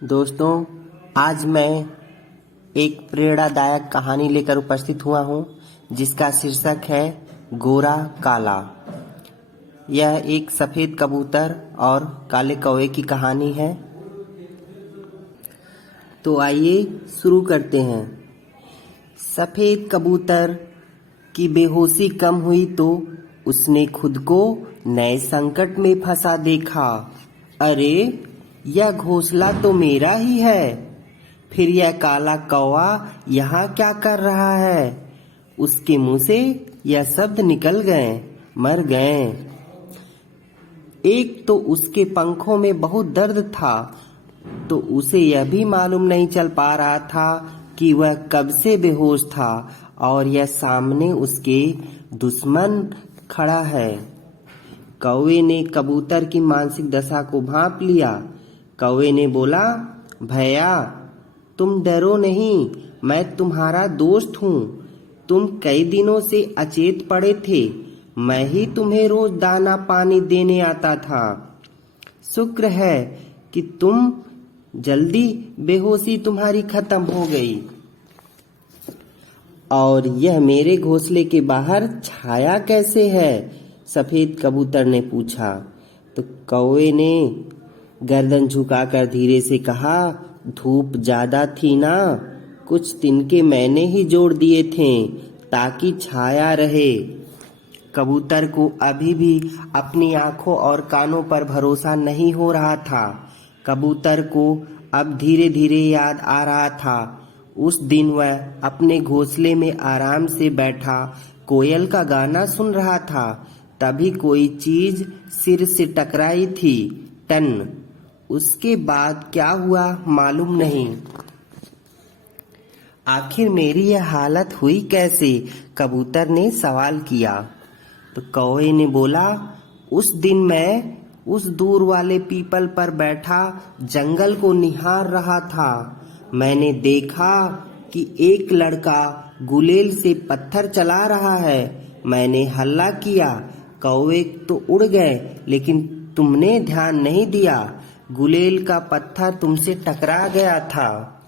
दोस्तों, आज मैं एक प्रेरणादायक कहानी लेकर उपस्थित हुआ हूँ जिसका शीर्षक है गोरा काला। यह एक सफेद कबूतर और काले कौवे की कहानी है। तो आइए शुरू करते हैं। सफेद कबूतर की बेहोशी कम हुई तो उसने खुद को नए संकट में फंसा देखा। अरे, यह घोंसला तो मेरा ही है, फिर यह काला कौवा यहाँ क्या कर रहा है? उसके मुंह से यह शब्द निकल गए, मर गए। एक तो उसके पंखों में बहुत दर्द था, तो उसे यह भी मालूम नहीं चल पा रहा था कि वह कब से बेहोश था और यह सामने उसके दुश्मन खड़ा है। कौवे ने कबूतर की मानसिक दशा को भांप लिया। कौवे ने बोला, भैया, तुम डरो नहीं, मैं तुम्हारा दोस्त हूँ। तुम कई दिनों से अचेत पड़े थे, मैं ही तुम्हें रोज दाना पानी देने आता था। शुक्र है कि तुम जल्दी बेहोशी तुम्हारी खत्म हो गई। और यह मेरे घोंसले के बाहर छाया कैसे है? सफेद कबूतर ने पूछा। तो कौवे ने गर्दन झुकाकर धीरे से कहा, धूप ज्यादा थी ना, कुछ तिनके मैंने ही जोड़ दिए थे ताकि छाया रहे। कबूतर को अभी भी अपनी आंखों और कानों पर भरोसा नहीं हो रहा था। कबूतर को अब धीरे धीरे याद आ रहा था उस दिन वह अपने घोंसले में आराम से बैठा कोयल का गाना सुन रहा था। तभी कोई चीज सिर से टकराई थी। टन। उसके बाद क्या हुआ मालूम नहीं। आखिर मेरी यह हालत हुई कैसे? कबूतर ने सवाल किया। तो कौवे ने बोला, उस दिन मैं उस दूर वाले पीपल पर बैठा जंगल को निहार रहा था। मैंने देखा कि एक लड़का गुलेल से पत्थर चला रहा है। मैंने हल्ला किया, कौवे तो उड़ गए, लेकिन तुमने ध्यान नहीं दिया। गुलेल का पत्थर तुमसे टकरा गया था।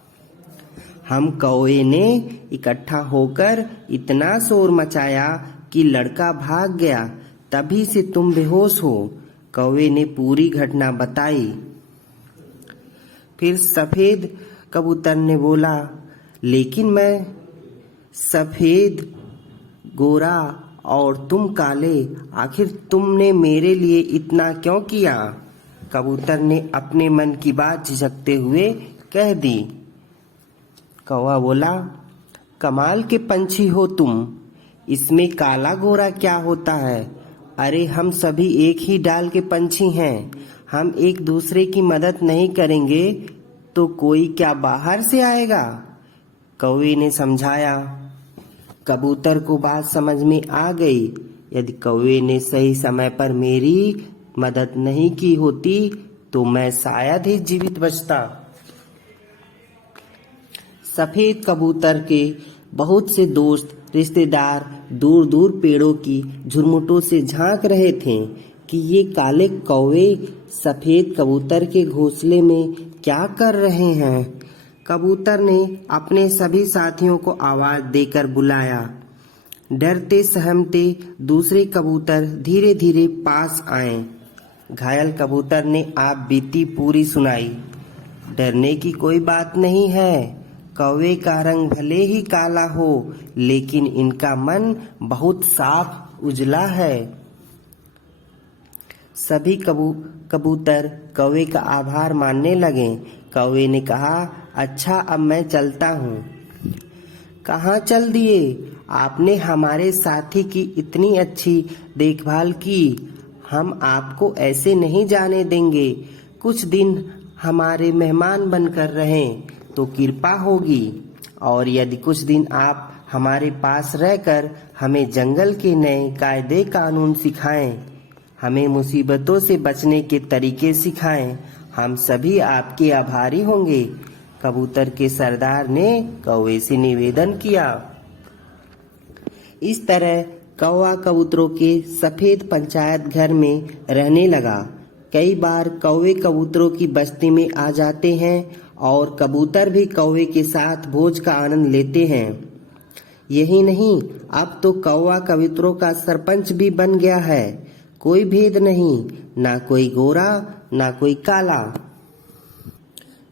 हम कौवे ने इकट्ठा होकर इतना शोर मचाया कि लड़का भाग गया, तभी से तुम बेहोश हो। कौवे ने पूरी घटना बताई। फिर सफेद कबूतर ने बोला, लेकिन मैं सफेद, गोरा और तुम काले, आखिर तुमने मेरे लिए इतना क्यों किया? कबूतर ने अपने मन की बात झिझकते हुए कह दी। कौवा बोला, कमाल के पंछी हो तुम, इसमें काला गोरा क्या होता है? अरे, हम सभी एक ही डाल के पंछी हैं। हम एक दूसरे की मदद नहीं करेंगे तो कोई क्या बाहर से आएगा? कौवे ने समझाया। कबूतर को बात समझ में आ गई। यदि कौवे ने सही समय पर मेरी मदद नहीं की होती तो मैं शायद ही जीवित बचता। सफेद कबूतर के बहुत से दोस्त रिश्तेदार दूर दूर पेड़ों की झुरमुटों से झांक रहे थे कि ये काले कौवे सफेद कबूतर के घोंसले में क्या कर रहे हैं। कबूतर ने अपने सभी साथियों को आवाज देकर बुलाया। डरते सहमते दूसरे कबूतर धीरे धीरे पास आए। घायल कबूतर ने आप बीती पूरी सुनाई। डरने की कोई बात नहीं है। कौवे का रंग भले ही काला हो, लेकिन इनका मन बहुत साफ उजला है। सभी कबूतर कौवे का आभार मानने लगे। कौवे ने कहा, अच्छा, अब मैं चलता हूँ। कहाँ चल दिए? आपने हमारे साथी की इतनी अच्छी देखभाल की, हम आपको ऐसे नहीं जाने देंगे। कुछ दिन हमारे मेहमान बनकर रहें तो कृपा होगी, और यदि कुछ दिन आप हमारे पास रहकर हमें जंगल के नए कायदे कानून सिखाएं, हमें मुसीबतों से बचने के तरीके सिखाएं, हम सभी आपके आभारी होंगे। कबूतर के सरदार ने कौवे से निवेदन किया। इस तरह कौवा कबूतरों के सफेद पंचायत घर में रहने लगा। कई बार कौवे कबूतरों की बस्ती में आ जाते हैं और कबूतर भी कौवे के साथ भोज का आनंद लेते हैं। यही नहीं, अब तो कौवा कबूतरों का सरपंच भी बन गया है। कोई भेद नहीं, ना कोई गोरा ना कोई काला।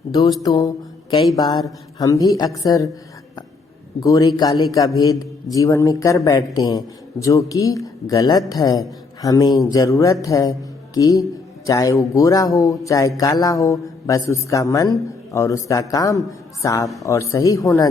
दोस्तों, कई बार हम भी अक्सर गोरे काले का भेद जीवन में कर बैठते हैं, जो कि गलत है। हमें जरूरत है कि चाहे वो गोरा हो चाहे काला हो, बस उसका मन और उसका काम साफ और सही होना